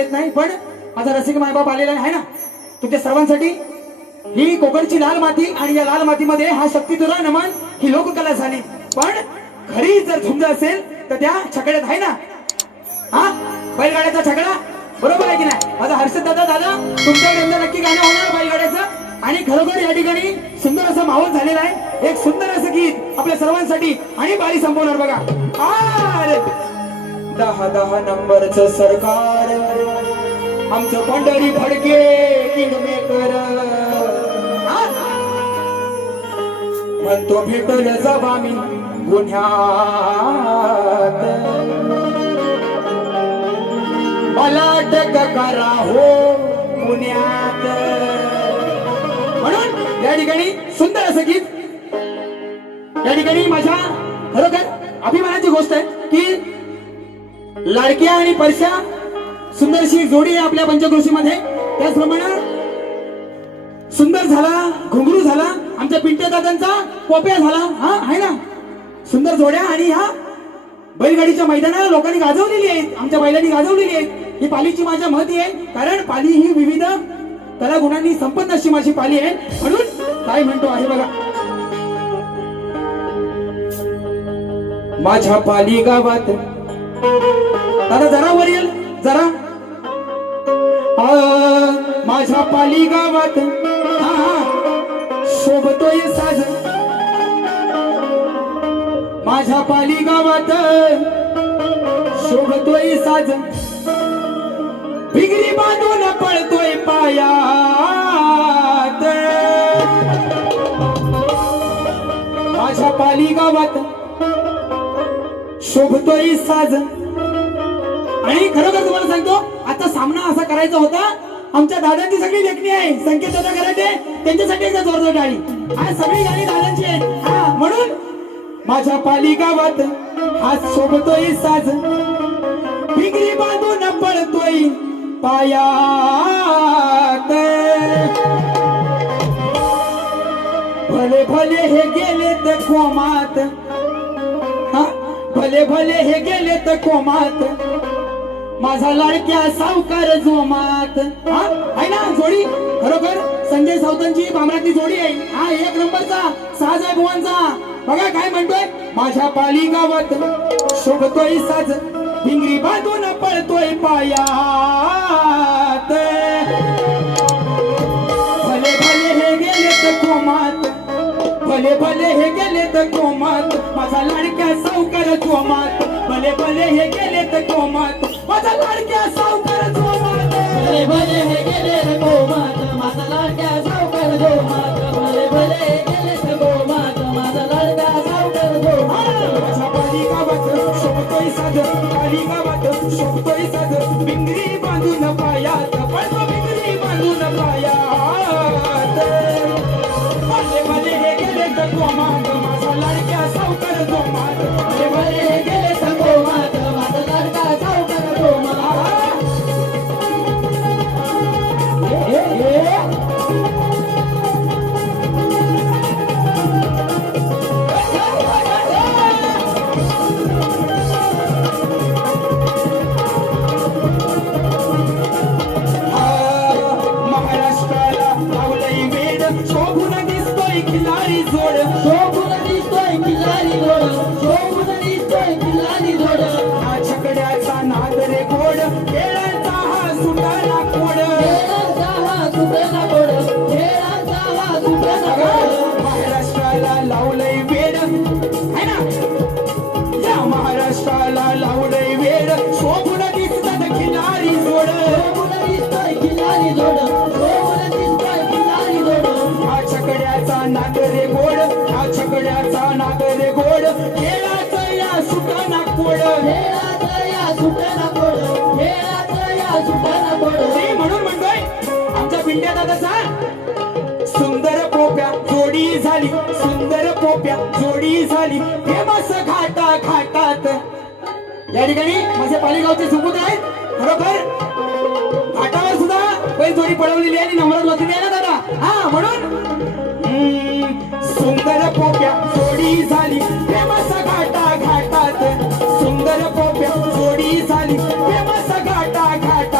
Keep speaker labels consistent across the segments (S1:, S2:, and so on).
S1: गुलाबाचं देत नाही पण माझा रसिक मायबाप आलेला आहे ना? तुमच्या सर्वांसाठी ही कोकणची लाल माती आणि या लाल मातीमध्ये हा शक्ती तुला नमन ही लोककला झाली. पण घरी जर झुंज असेल तर त्या छकड्यात आहे ना? हा? बैलगाड्याचा छकडा? बरोबर आहे की नाही? माझा हर्षद दादा दादा तुमच्याकडे नक्की गाणं होणार बैलगाड्याचं. आणि खरोखर या ठिकाणी सुंदर असं माहोल झालेला आहे. एक सुंदर असं गीत आपल्या सर्वांसाठी आणि बारी संपवणार बघा. दहा दहा नंबरच सरकार. आमचं पंढरी फडके किडमेकर म्हणतो भेटल जब आम्ही गुन्ह्यात. मला अटक करा हो पुण्यात म्हणून या ठिकाणी सुंदर असं गीत या ठिकाणी माझ्या खरोखर अभिमानाची गोष्ट आहे की लाडक्या आणि परश्या सुंदरशी जोडी आहे आपल्या पंचक्रोशीमध्ये त्याचप्रमाणे सुंदर झाला घुंगरू झाला आमच्या पिंट्या दादांचा पोप्या झाला. हा आहे ना? सुंदर जोड्या आणि ह्या बैलगाडीच्या मैदानाला लोकांनी गाजवलेली आहेत. आमच्या बैलांनी गाजवलेली आहेत. ही पालीची माझ्या महती आहे. कारण पाली ही विविध कला गुणांनी संपन्न अशी माझी पाली आहे. म्हणून काय म्हणतो आहे बघा. माझ्या पाली गावात दादा जरा वर येईल जरा. माझ्या पाली गावात. शोभतोय साज. माझ्या पाली गावात. शोभतोय साज. बिगरी बांधून पळतोय पायात. माझ्या पाली गावात. शोभतोय साज. आणि खरोखर तुम्हाला सांगतो आता सामना असा करायचा होता आमच्या दादांची सगळी लेखणी आहे. संकेत दादा करायचे त्यांच्यासाठी एकदा जोरदार गाडी. आणि सगळी गाडी दादांची आहे हा म्हणून माझ्या पाली गावात हा सोबतोय साज. बिगरी बांधून पळतोय पायात. भले भले हे गेले तर कोमात. हा? भले भले हे गेले तर कोमात. माझा लाडक्या सावकार जोमात. हा? आहे ना जोडी? खरोखर? संजय सावतांची भामरातली जोडी आहे. हा एक नंबरचा साज आहे भुवनचा बघा काय म्हणतोय. माझ्या पाली गावात शोभतोय साज. भिंगरी बांधून पळतोय पायात. भले भले हे गेले तर कोमात. भले भले हे गेले तर कोमात. माझा लाडक्या सावकार जोमात. भले भले हे गेले तर कोमात. माझा लाडक्या सावकार जोमात.
S2: हे गेले रे माझा लाडक्या
S1: आमच्या दादा दादाचा सुंदर पोप्या जोडी झाली सुंदर पोप्या जोडी झाली. हे फेमस घाटा घाटात. या ठिकाणी माझे पालेगावचे सुपूत आहेत बरोबर घाटावर सुद्धा बैल जोडी पळवलेली आहे आणि नंबरात बसलेली आहे ना दादा? हा म्हणून. सुंदर पोप्या जोडी झाली हे फेमस घाटा घाटात. सुंदर पोप्या जोडी झाली हे फेमस घाटा घाटात.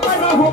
S1: loco.